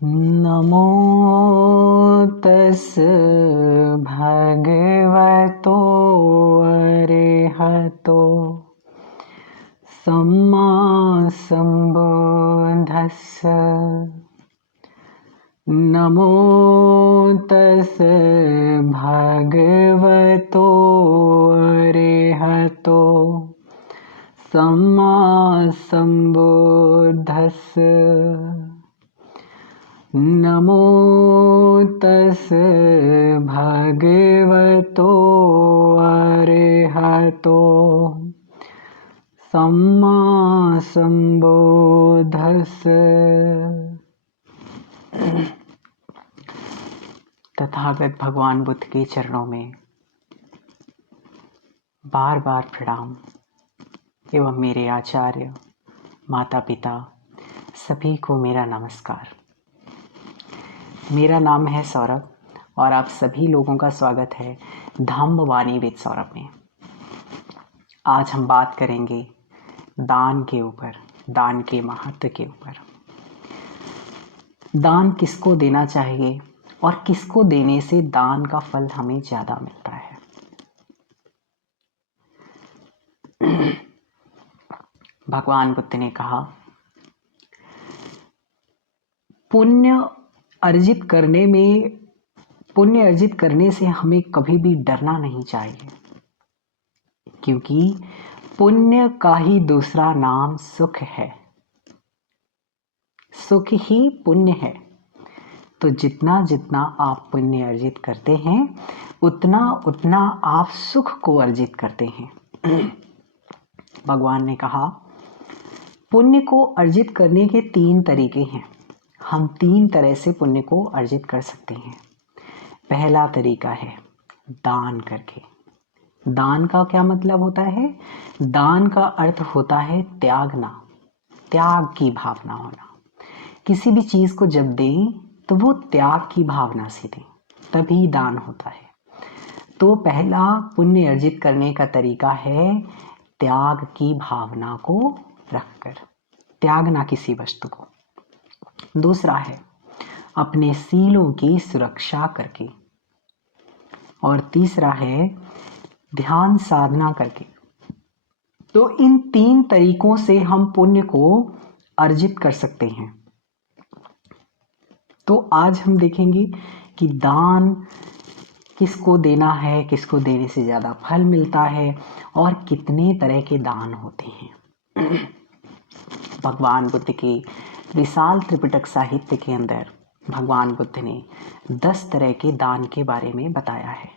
नमो तस् भगवतो अरहतो सम्मा सम्बुद्धस्स। नमो तस् भगवतो अरहतो सम्मा सम्बुद्धस्स। नमो तस् भगवतो अरहतो सम्मा सम्बुद्धस्स। तथागत भगवान बुद्ध के चरणों में बार बार प्रणाम एवं मेरे आचार्य, माता पिता सभी को मेरा नमस्कार। मेरा नाम है सौरभ और आप सभी लोगों का स्वागत है धम्मवाणी विद सौरभ में। आज हम बात करेंगे दान के ऊपर, दान के महत्व के ऊपर। दान किसको देना चाहिए और किसको देने से दान का फल हमें ज़्यादा मिलता है। भगवान बुद्ध ने कहा, पुण्य अर्जित करने से हमें कभी भी डरना नहीं चाहिए, क्योंकि पुण्य का ही दूसरा नाम सुख है। सुख ही पुण्य है। तो जितना जितना आप पुण्य अर्जित करते हैं उतना उतना आप सुख को अर्जित करते हैं। भगवान ने कहा, पुण्य को अर्जित करने के 3 तरीके हैं। हम 3 तरह से पुण्य को अर्जित कर सकते हैं। पहला तरीका है दान करके। दान का क्या मतलब होता है? दान का अर्थ होता है त्यागना, त्याग की भावना होना। किसी भी चीज को जब दें तो वो त्याग की भावना से दें, तभी दान होता है। तो पहला पुण्य अर्जित करने का तरीका है त्याग की भावना को रखकर, त्यागना किसी वस्तु को। दूसरा है अपने सीलों की सुरक्षा करके। और तीसरा है ध्यान साधना करके। तो इन 3 तरीकों से हम पुण्य को अर्जित कर सकते हैं। तो आज हम देखेंगे कि दान किसको देना है, किसको देने से ज़्यादा फल मिलता है और कितने तरह के दान होते हैं। भगवान बुद्ध के विशाल त्रिपिटक साहित्य के अंदर भगवान बुद्ध ने 10 तरह के दान के बारे में बताया है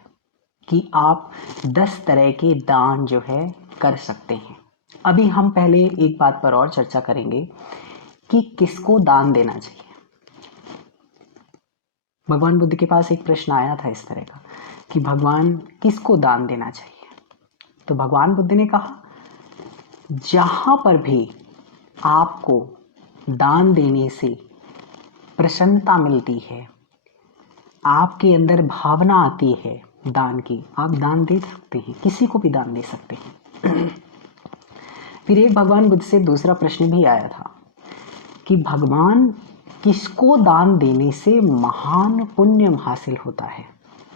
कि आप 10 तरह के दान जो है कर सकते हैं। अभी हम पहले एक बात पर और चर्चा करेंगे कि किसको दान देना चाहिए। भगवान बुद्ध के पास एक प्रश्न आया था इस तरह का कि भगवान किसको दान देना चाहिए। तो भगवान बुद्ध ने कहा, जहां पर भी आपको दान देने से प्रसन्नता मिलती है, आपके अंदर भावना आती है दान की, आप दान दे सकते हैं, किसी को भी दान दे सकते हैं। फिर एक भगवान बुद्ध से दूसरा प्रश्न भी आया था कि भगवान किसको दान देने से महान पुण्य हासिल होता है।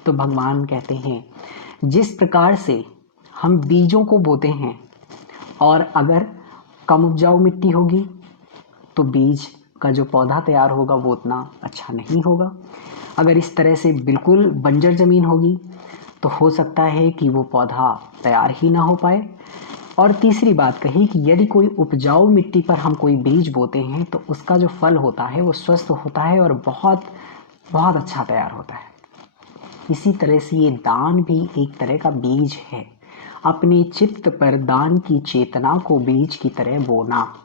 तो भगवान कहते हैं, जिस प्रकार से हम बीजों को बोते हैं और अगर कम उपजाऊ मिट्टी होगी तो बीज का जो पौधा तैयार होगा वो उतना अच्छा नहीं होगा। अगर इस तरह से बिल्कुल बंजर ज़मीन होगी तो हो सकता है कि वो पौधा तैयार ही ना हो पाए। और तीसरी बात कही कि यदि कोई उपजाऊ मिट्टी पर हम कोई बीज बोते हैं तो उसका जो फल होता है वो स्वस्थ होता है और बहुत बहुत अच्छा तैयार होता है। इसी तरह से ये दान भी एक तरह का बीज है। अपने चित्त पर दान की चेतना को बीज की तरह बोना।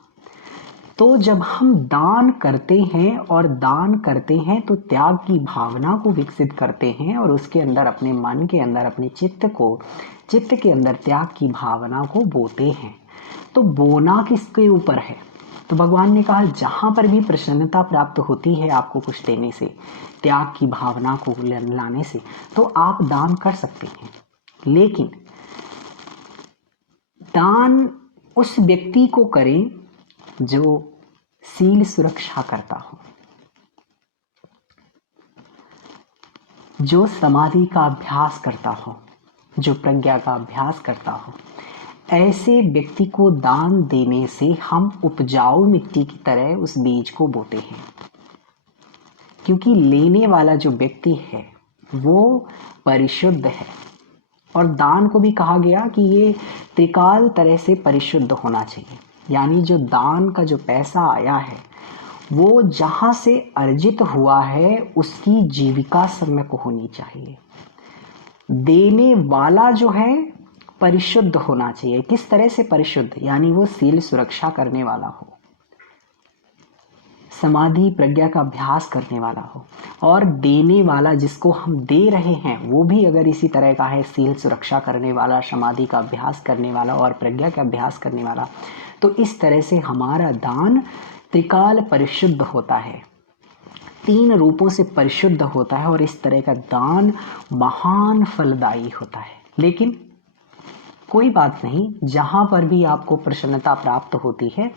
तो जब हम दान करते हैं और दान करते हैं तो त्याग की भावना को विकसित करते हैं और उसके अंदर, अपने मन के अंदर, अपने चित्त के अंदर त्याग की भावना को बोते हैं। तो बोना किसके ऊपर है? तो भगवान ने कहा, जहां पर भी प्रसन्नता प्राप्त होती है आपको कुछ देने से, त्याग की भावना को लाने से, तो आप दान कर सकते हैं। लेकिन दान उस व्यक्ति को करें जो सील सुरक्षा करता हो। जो समाधि का अभ्यास करता हो, जो प्रज्ञा का अभ्यास करता हो, ऐसे व्यक्ति को दान देने से हम उपजाऊ मिट्टी की तरह उस बीज को बोते हैं। क्योंकि लेने वाला जो व्यक्ति है वो परिशुद्ध है, और दान को भी कहा गया कि ये त्रिकाल तरह से परिशुद्ध होना चाहिए। यानी जो दान का जो पैसा आया है वो जहाँ से अर्जित हुआ है उसकी जीविका सम्यक होनी चाहिए। देने वाला जो है परिशुद्ध होना चाहिए। किस तरह से परिशुद्ध? यानी वो शील सुरक्षा करने वाला हो, समाधि प्रज्ञा का अभ्यास करने वाला हो, और देने वाला जिसको हम दे रहे हैं वो भी अगर इसी तरह का है, शील सुरक्षा करने वाला, समाधि का अभ्यास करने वाला और प्रज्ञा का अभ्यास करने वाला, तो इस तरह से हमारा दान त्रिकाल परिशुद्ध होता है, 3 रूपों से परिशुद्ध होता है, और इस तरह का दान महान फलदायी होता है। लेकिन कोई बात नहीं, जहाँ पर भी आपको प्रसन्नता प्राप्त होती है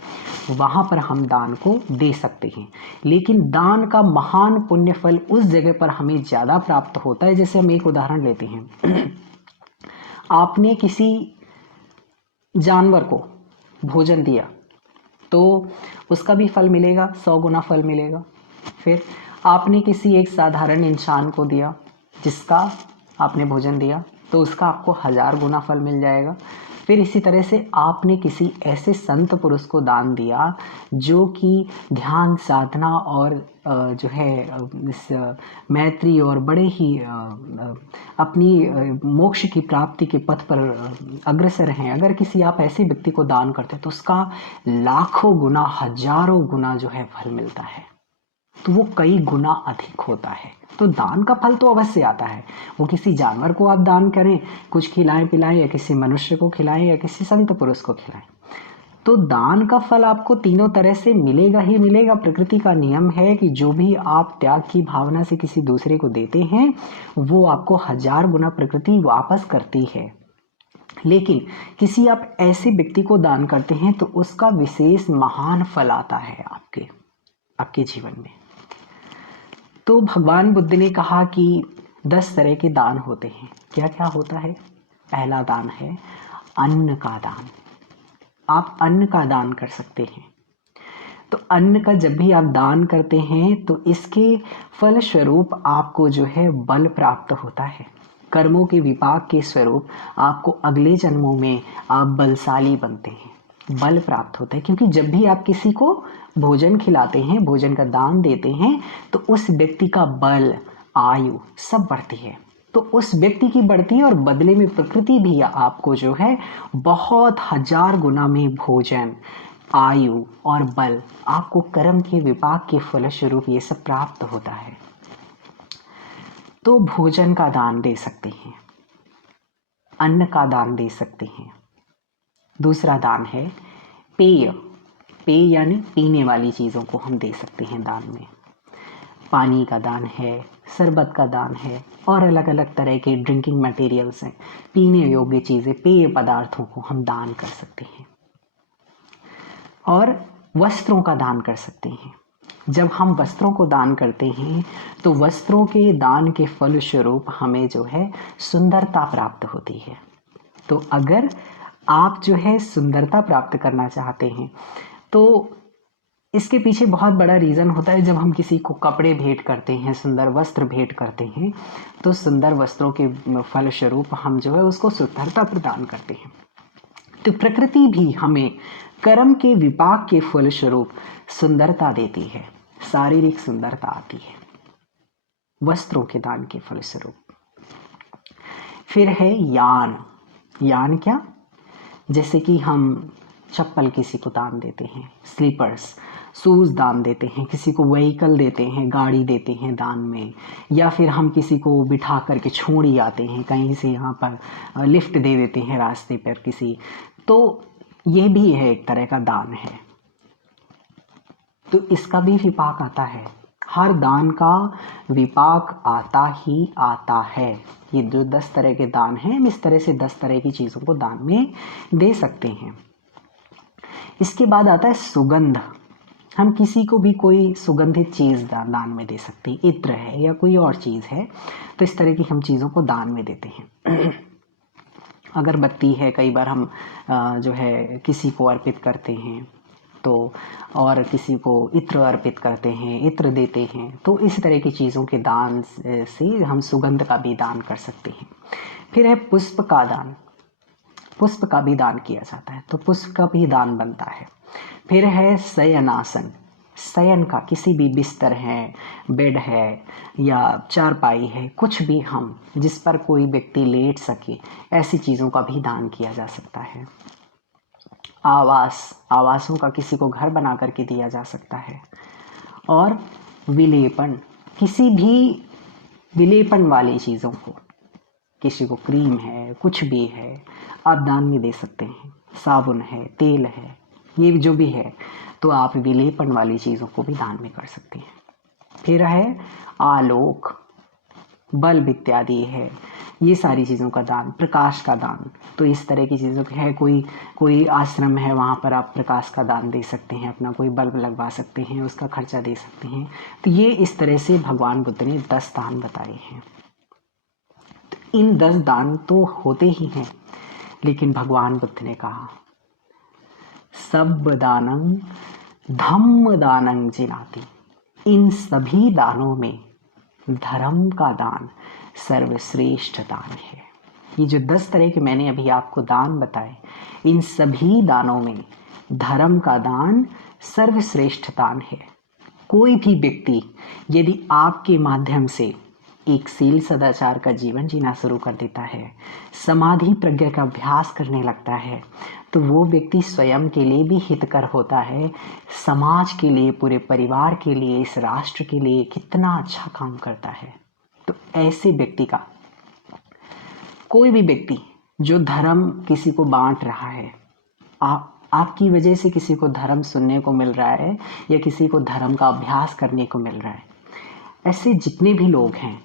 वहाँ पर हम दान को दे सकते हैं। लेकिन दान का महान पुण्य फल उस जगह पर हमें ज़्यादा प्राप्त होता है। जैसे हम एक उदाहरण लेते हैं आपने किसी जानवर को भोजन दिया तो उसका भी फल मिलेगा, 100 गुना फल मिलेगा। फिर आपने किसी एक साधारण इंसान को दिया, जिसका आपने भोजन दिया, तो उसका आपको 1000 गुना फल मिल जाएगा। फिर इसी तरह से आपने किसी ऐसे संत पुरुष को दान दिया जो कि ध्यान साधना और जो है इस मैत्री और बड़े ही अपनी मोक्ष की प्राप्ति के पथ पर अग्रसर हैं। अगर किसी आप ऐसे व्यक्ति को दान करते हैं तो उसका लाखों गुना, हजारों गुना जो है फल मिलता है, तो वो कई गुना अधिक होता है। तो दान का फल तो अवश्य आता है। वो किसी जानवर को आप दान करें, कुछ खिलाएं पिलाएं, या किसी मनुष्य को खिलाएं, या किसी संत पुरुष को खिलाएं, तो दान का फल आपको तीनों तरह से मिलेगा ही मिलेगा। प्रकृति का नियम है कि जो भी आप त्याग की भावना से किसी दूसरे को देते हैं वो आपको 1000 गुना प्रकृति वापस करती है। लेकिन किसी आप ऐसे व्यक्ति को दान करते हैं तो उसका विशेष महान फल आता है आपके जीवन में। तो भगवान बुद्ध ने कहा कि 10 तरह के दान होते हैं। क्या क्या होता है? पहला दान है अन्न का दान। आप अन्न का दान कर सकते हैं। तो अन्न का जब भी आप दान करते हैं तो इसके फल स्वरूप आपको जो है बल प्राप्त होता है। कर्मों के विपाक के स्वरूप आपको अगले जन्मों में आप बलशाली बनते हैं, बल प्राप्त होता है। क्योंकि जब भी आप किसी को भोजन खिलाते हैं, भोजन का दान देते हैं, तो उस व्यक्ति का बल, आयु सब बढ़ती है। तो उस व्यक्ति की बढ़ती है और बदले में प्रकृति भी आपको जो है बहुत 1000 गुना में भोजन, आयु और बल, आपको कर्म के विपाक के फलस्वरूप ये सब प्राप्त होता है। तो भोजन का दान दे सकते हैं, अन्न का दान दे सकते हैं। दूसरा दान है पेय। पेय यानी पीने वाली चीज़ों को हम दे सकते हैं दान में। पानी का दान है, शरबत का दान है, और अलग अलग तरह के ड्रिंकिंग मटेरियल्स हैं, पीने योग्य चीज़ें, पेय पदार्थों को हम दान कर सकते हैं। और वस्त्रों का दान कर सकते हैं। जब हम वस्त्रों को दान करते हैं तो वस्त्रों के दान के फल स्वरूप हमें जो है सुंदरता प्राप्त होती है। तो अगर आप जो है सुंदरता प्राप्त करना चाहते हैं तो इसके पीछे बहुत बड़ा रीज़न होता है। जब हम किसी को कपड़े भेंट करते हैं, सुंदर वस्त्र भेंट करते हैं, तो सुंदर वस्त्रों के फल स्वरूप हम जो है उसको सुंदरता प्रदान करते हैं। तो प्रकृति भी हमें कर्म के विपाक के फल स्वरूप सुंदरता देती है, शारीरिक सुंदरता आती है वस्त्रों के दान के फल स्वरूप। फिर है यान। यान क्या? जैसे कि हम चप्पल किसी को दान देते हैं, स्लीपर्स, शूज दान देते हैं, किसी को व्हीकल देते हैं, गाड़ी देते हैं दान में, या फिर हम किसी को बिठा करके छोड़ ही आते हैं कहीं से, यहाँ पर लिफ्ट दे देते हैं रास्ते पर किसी, तो ये भी है एक तरह का दान है। तो इसका भी विपाक आता है। हर दान का विपाक आता ही आता है। ये जो 10 तरह के दान हैं, हम इस तरह से 10 तरह की चीज़ों को दान में दे सकते हैं। इसके बाद आता है सुगंध। हम किसी को भी कोई सुगंधित चीज़ दान में दे सकते हैं, इत्र है या कोई और चीज़ है, तो इस तरह की हम चीज़ों को दान में देते हैं। अगरबत्ती है, कई बार हम जो है किसी को अर्पित करते हैं, तो और किसी को इत्र अर्पित करते हैं, इत्र देते हैं, तो इस तरह की चीज़ों के दान से हम सुगंध का भी दान कर सकते हैं। फिर है पुष्प का दान, पुष्प का भी दान किया जाता है, तो पुष्प का भी दान बनता है। फिर है शयनासन, शयन का, किसी भी बिस्तर है, बेड है या चारपाई है, कुछ भी हम जिस पर कोई व्यक्ति लेट सके, ऐसी चीज़ों का भी दान किया जा सकता है। आवास, आवासों का किसी को घर बना करके दिया जा सकता है। और विलेपन, किसी भी विलेपन वाली चीज़ों को, किसी को क्रीम है, कुछ भी है, आप दान में दे सकते हैं। साबुन है, तेल है, ये जो भी है, तो आप विलेपन वाली चीज़ों को भी दान में कर सकते हैं। फिर है आलोक, बल्ब इत्यादि है, ये सारी चीज़ों का दान, प्रकाश का दान, तो इस तरह की चीज़ों की है, कोई आश्रम है, वहाँ पर आप प्रकाश का दान दे सकते हैं, अपना कोई बल्ब लगवा सकते हैं, उसका खर्चा दे सकते हैं। तो ये इस तरह से भगवान बुद्ध ने 10 दान बताए हैं। तो इन 10 दान तो होते ही हैं, लेकिन भगवान बुद्ध ने कहा सब दानंग धम्म दानंग जिनाति, इन सभी दानों में धर्म का दान सर्वश्रेष्ठ दान है। ये जो 10 तरह के मैंने अभी आपको दान बताए, इन सभी दानों में धर्म का दान सर्वश्रेष्ठ दान है। कोई भी व्यक्ति यदि आपके माध्यम से एक शील सदाचार का जीवन जीना शुरू कर देता है, समाधि प्रज्ञा का अभ्यास करने लगता है, तो वो व्यक्ति स्वयं के लिए भी हितकर होता है, समाज के लिए, पूरे परिवार के लिए, इस राष्ट्र के लिए कितना अच्छा काम करता है। तो ऐसे व्यक्ति का, कोई भी व्यक्ति जो धर्म किसी को बांट रहा है, आपकी वजह से किसी को धर्म सुनने को मिल रहा है या किसी को धर्म का अभ्यास करने को मिल रहा है, ऐसे जितने भी लोग हैं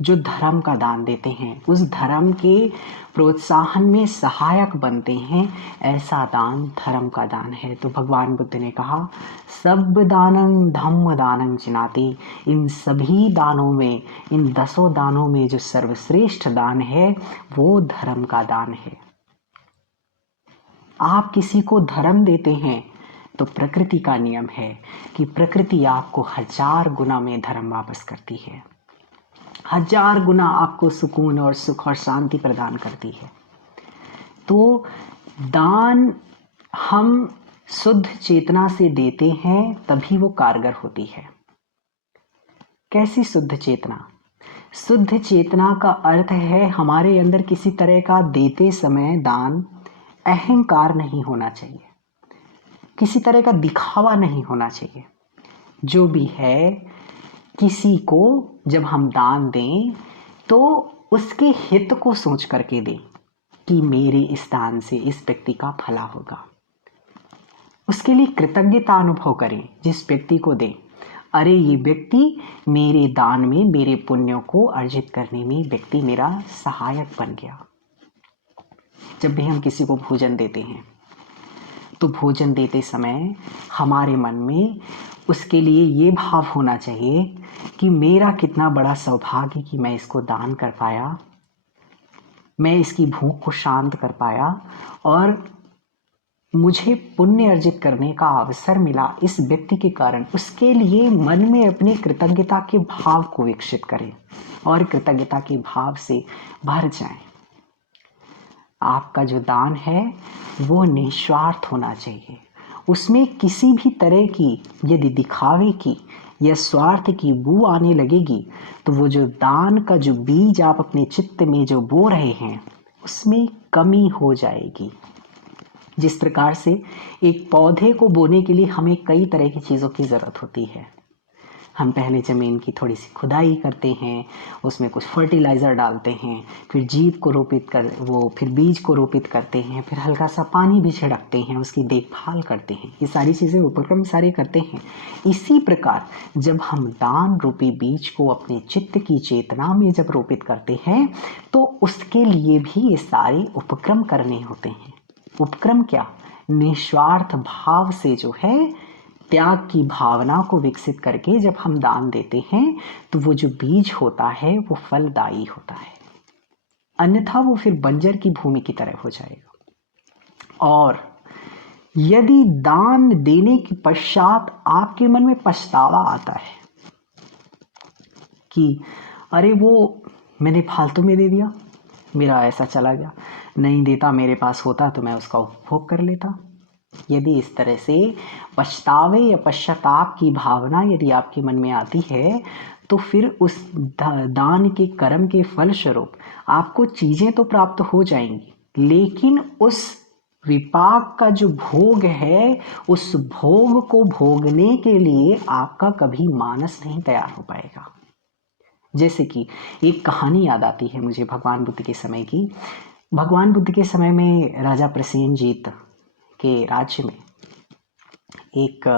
जो धर्म का दान देते हैं, उस धर्म के प्रोत्साहन में सहायक बनते हैं, ऐसा दान धर्म का दान है। तो भगवान बुद्ध ने कहा सब दानं धम्म दानं जिनाति, इन सभी दानों में, इन 10 दानों में जो सर्वश्रेष्ठ दान है वो धर्म का दान है। आप किसी को धर्म देते हैं तो प्रकृति का नियम है कि प्रकृति आपको 1000 गुना में धर्म वापस करती है, 1000 गुना आपको सुकून और सुख और शांति प्रदान करती है। तो दान हम शुद्ध चेतना से देते हैं तभी वो कारगर होती है। कैसी शुद्ध चेतना? शुद्ध चेतना का अर्थ है हमारे अंदर किसी तरह का देते समय दान अहंकार नहीं होना चाहिए, किसी तरह का दिखावा नहीं होना चाहिए। जो भी है, किसी को जब हम दान दें तो उसके हित को सोच करके दें कि मेरे इस दान से इस व्यक्ति का भला होगा। उसके लिए कृतज्ञता अनुभव करें जिस व्यक्ति को दें, अरे ये व्यक्ति मेरे दान में, मेरे पुण्यों को अर्जित करने में व्यक्ति मेरा सहायक बन गया। जब भी हम किसी को भोजन देते हैं तो भोजन देते समय हमारे मन में उसके लिए ये भाव होना चाहिए कि मेरा कितना बड़ा सौभाग्य कि मैं इसको दान कर पाया, मैं इसकी भूख को शांत कर पाया और मुझे पुण्य अर्जित करने का अवसर मिला इस व्यक्ति के कारण। उसके लिए मन में अपने कृतज्ञता के भाव को विकसित करें और कृतज्ञता के भाव से भर जाएं। आपका जो दान है वो निस्वार्थ होना चाहिए, उसमें किसी भी तरह की यदि दिखावे की या स्वार्थ की बू आने लगेगी तो वो जो दान का जो बीज आप अपने चित्त में जो बो रहे हैं उसमें कमी हो जाएगी। जिस प्रकार से एक पौधे को बोने के लिए हमें कई तरह की चीज़ों की ज़रूरत होती है। हम पहले ज़मीन की थोड़ी सी खुदाई करते हैं, उसमें कुछ फर्टिलाइज़र डालते हैं, फिर जीव को रोपित कर फिर बीज को रोपित करते हैं, फिर हल्का सा पानी भी छिड़कते हैं, उसकी देखभाल करते हैं। ये सारी चीज़ें उपक्रम सारे करते हैं। इसी प्रकार जब हम दान रूपी बीज को अपने चित्त की चेतना में जब रोपित करते हैं तो उसके लिए भी ये सारे उपक्रम करने होते हैं। उपक्रम क्या? निस्वार्थ भाव से जो है त्याग की भावना को विकसित करके जब हम दान देते हैं तो वो जो बीज होता है वो फलदायी होता है, अन्यथा वो फिर बंजर की भूमि की तरह हो जाएगा। और यदि दान देने के पश्चात आपके मन में पछतावा आता है कि अरे वो मैंने फालतू में दे दिया, मेरा ऐसा चला गया, नहीं देता, मेरे पास होता तो मैं उसका उपभोग कर लेता, यदि इस तरह से पछतावे या पश्चाताप की भावना यदि आपके मन में आती है तो फिर उस दान के कर्म के फलस्वरूप आपको चीजें तो प्राप्त हो जाएंगी, लेकिन उस विपाक का जो भोग है, उस भोग को भोगने के लिए आपका कभी मानस नहीं तैयार हो पाएगा। जैसे कि एक कहानी याद आती है मुझे भगवान बुद्ध के समय की। भगवान बुद्ध के समय में राजा प्रसेनजीत के राज्य में एक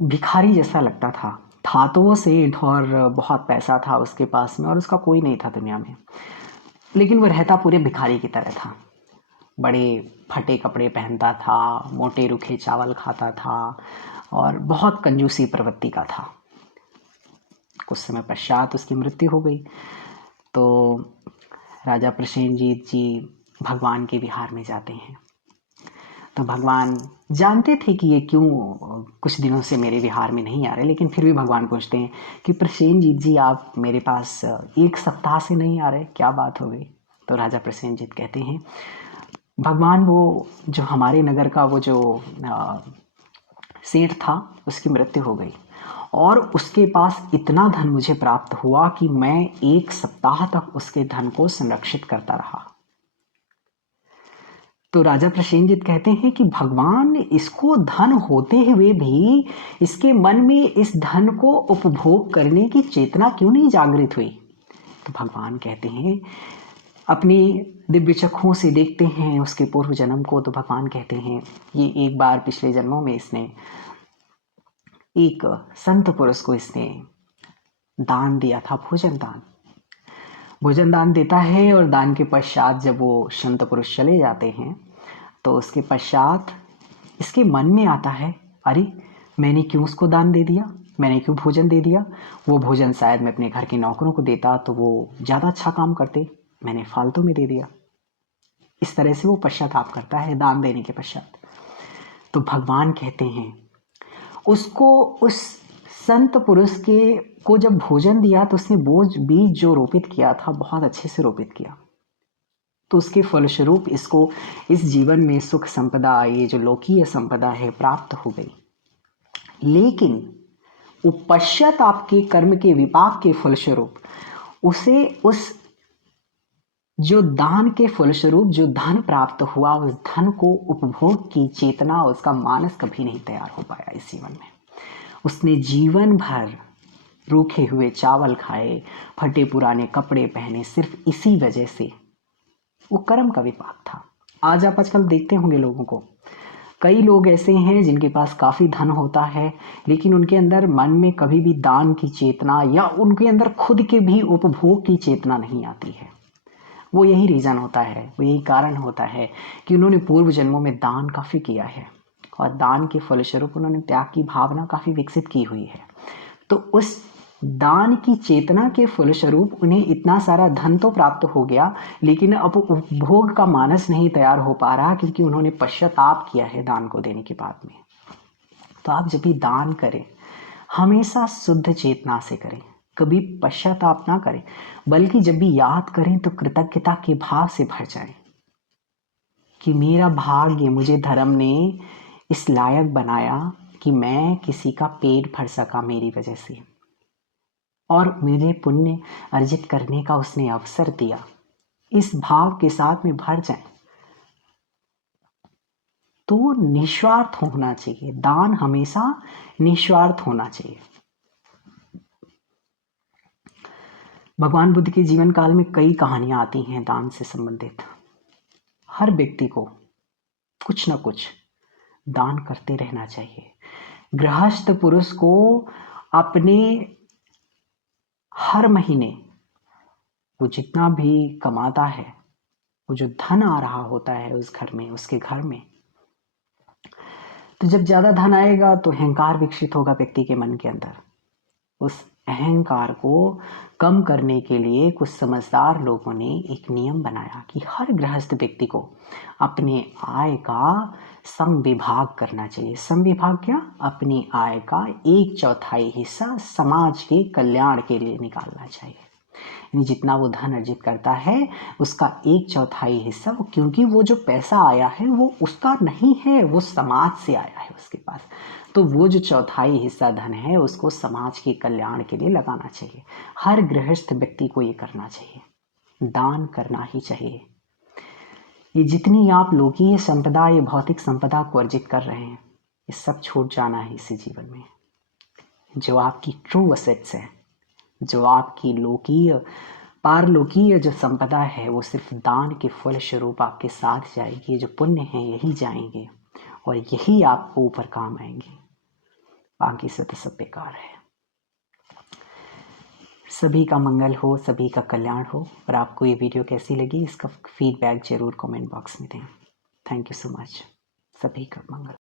भिखारी जैसा लगता था तो वो सेठ और बहुत पैसा था उसके पास में और उसका कोई नहीं था दुनिया में, लेकिन वो रहता पूरे भिखारी की तरह था। बड़े फटे कपड़े पहनता था, मोटे रूखे चावल खाता था और बहुत कंजूसी प्रवृत्ति का था। कुछ समय पश्चात उसकी मृत्यु हो गई तो राजा प्रसेनजीत जी भगवान के विहार में जाते हैं। तो भगवान जानते थे कि ये क्यों कुछ दिनों से मेरे विहार में नहीं आ रहे, लेकिन फिर भी भगवान पूछते हैं कि प्रसेनजीत जी आप मेरे पास एक सप्ताह से नहीं आ रहे, क्या बात हो गई? तो राजा प्रसेनजीत कहते हैं भगवान वो जो हमारे नगर का वो जो सेठ था उसकी मृत्यु हो गई और उसके पास इतना धन मुझे प्राप्त हुआ कि मैं एक सप्ताह तक उसके धन को संरक्षित करता रहा। तो राजा प्रसेनजीत कहते हैं कि भगवान इसको धन होते हुए भी इसके मन में इस धन को उपभोग करने की चेतना क्यों नहीं जागृत हुई? तो भगवान कहते हैं अपनी दिव्य चक्षुओं से देखते हैं उसके पूर्व जन्म को। तो भगवान कहते हैं ये एक बार पिछले जन्मों में इसने एक संत पुरुष को इसने दान दिया था, भोजन दान देता है और दान के पश्चात जब वो संत पुरुष चले जाते हैं तो उसके पश्चात इसके मन में आता है अरे मैंने क्यों उसको दान दे दिया, मैंने क्यों भोजन दे दिया, वो भोजन शायद मैं अपने घर के नौकरों को देता तो वो ज़्यादा अच्छा काम करते, मैंने फालतू में दे दिया। इस तरह से वो पश्चाताप करता है दान देने के पश्चात। तो भगवान कहते हैं उसको उस संत पुरुष के को जब भोजन दिया तो उसने बोझ बीज जो रोपित किया था बहुत अच्छे से रोपित किया, तो उसके फलस्वरूप इसको इस जीवन में सुख संपदा, ये जो लौकीय संपदा है, प्राप्त हो गई। लेकिन वो पश्चाताप के कर्म के विपाक के फलस्वरूप उसे उस जो दान के फलस्वरूप जो धन प्राप्त हुआ उस धन को उपभोग की चेतना, उसका मानस कभी नहीं तैयार हो पाया इस जीवन में। उसने जीवन भर रूखे हुए चावल खाए, फटे पुराने कपड़े पहने, सिर्फ इसी वजह से वो कर्म का विपाक था। आज आप आजकल देखते होंगे लोगों को, कई लोग ऐसे हैं जिनके पास काफ़ी धन होता है लेकिन उनके अंदर मन में कभी भी दान की चेतना या उनके अंदर खुद के भी उपभोग की चेतना नहीं आती है। वो यही रीज़न होता है, वो यही कारण होता है कि उन्होंने पूर्व जन्मों में दान काफ़ी किया है और दान के फलस्वरूप उन्होंने त्याग की भावना काफ़ी विकसित की हुई है। तो उस दान की चेतना के फलस्वरूप उन्हें इतना सारा धन तो प्राप्त हो गया लेकिन अब उपभोग का मानस नहीं तैयार हो पा रहा क्योंकि उन्होंने पश्चाताप किया है दान को देने के बाद में। तो आप जब भी दान करें हमेशा शुद्ध चेतना से करें, कभी पश्चाताप ना करें, बल्कि जब भी याद करें तो कृतज्ञता के भाव से भर जाएं कि मेरा भाग्य, मुझे धर्म ने इस लायक बनाया कि मैं किसी का पेट भर सका मेरी वजह से और मुझे पुण्य अर्जित करने का उसने अवसर दिया। इस भाव के साथ में भर जाएं तो निस्वार्थ होना चाहिए। दान हमेशा निस्वार्थ होना चाहिए। भगवान बुद्ध के जीवन काल में कई कहानियां आती हैं दान से संबंधित। हर व्यक्ति को कुछ न कुछ दान करते रहना चाहिए। गृहस्थ पुरुष को अपने हर महीने वो जितना भी कमाता है, वो जो धन आ रहा होता है उस घर में, उसके घर में तो जब ज़्यादा धन आएगा तो अहंकार विकसित होगा व्यक्ति के मन के अंदर। उस अहंकार को कम करने के लिए कुछ समझदार लोगों ने एक नियम बनाया कि हर गृहस्थ व्यक्ति को अपने आय का समविभाग करना चाहिए। समविभाग क्या? अपनी आय का 1/4 हिस्सा समाज के कल्याण के लिए निकालना चाहिए। यानी जितना वो धन अर्जित करता है उसका 1/4 हिस्सा, क्योंकि वो जो पैसा आया है वो उसका नहीं है, वो समाज से आया है उसके पास, तो वो जो 1/4 हिस्सा धन है उसको समाज के कल्याण के लिए लगाना चाहिए। हर गृहस्थ व्यक्ति को ये करना चाहिए, दान करना ही चाहिए। ये जितनी आप लौकिक संपदा, ये भौतिक संपदा को अर्जित कर रहे हैं, ये सब छूट जाना है इसी जीवन में। जो आपकी ट्रू असेट्स है, जो आपकी लौकीय पारलौकीय जो संपदा है, वो सिर्फ दान के फल स्वरूप आपके साथ जाएगी। जो पुण्य है यही जाएंगे और यही आपको ऊपर काम आएंगे, बाकी से तो सब बेकार है। सभी का मंगल हो, सभी का कल्याण हो। और आपको ये वीडियो कैसी लगी इसका फीडबैक जरूर कमेंट बॉक्स में दें। Thank you so much. सभी का मंगल।